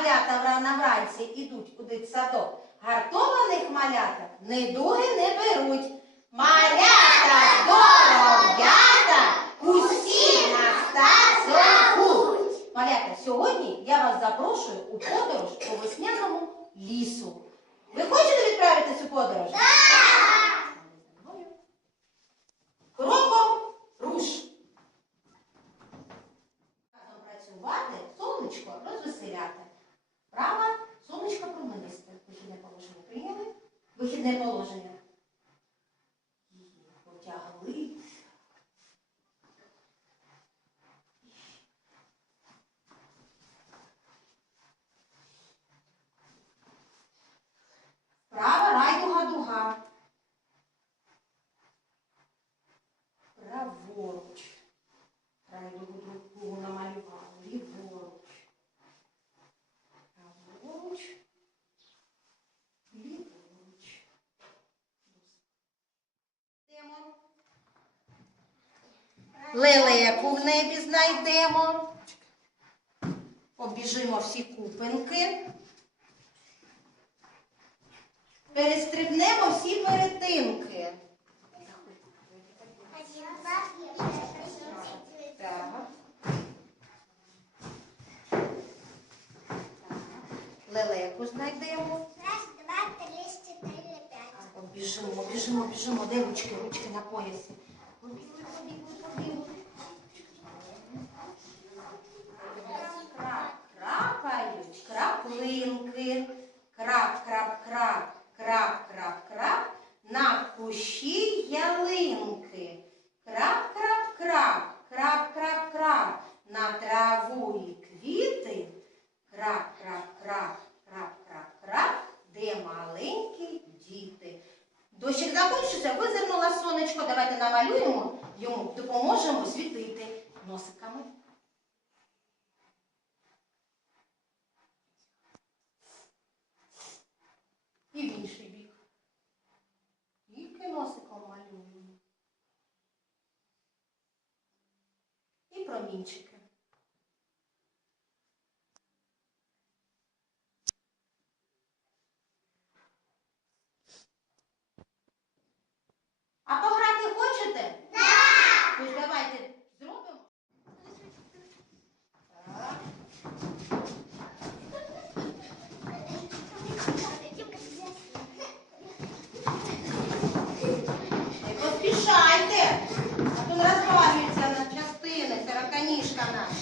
Малята врана вранці ідуть у дитсадок. Гартованих маляток недуги не беруть. Малята здоров'ята, усі на стацьохуть. Малята, сьогодні я вас запрошую у подорож по весняному лісу. Ви хочете відправитись у подорож? Так! Кроком руш. Разом працювати, сонечко розвеселяти. Права, сонечко променисте. Вихідне положення прийняли. Вихідне положення. Потягли. Права, райдуга, дуга. Праворуч. Лелеку в небі знайдемо. Обіжимо всі купинки. Перестрибнемо всі перетинки. Так. Лелеку знайдемо. Раз, два, три, четыре, пять. Обіжимо, біжимо, біжимо. Де ручки? Ручки на поясі. Крап, крап, крап, крап, крап, крап, де маленькі діти. Дощик закінчився, визирнула сонечко. Давайте намалюємо йому, допоможемо світити носиками. І в інший бік. Тільки носиком малюємо. І промінчики. Satanás.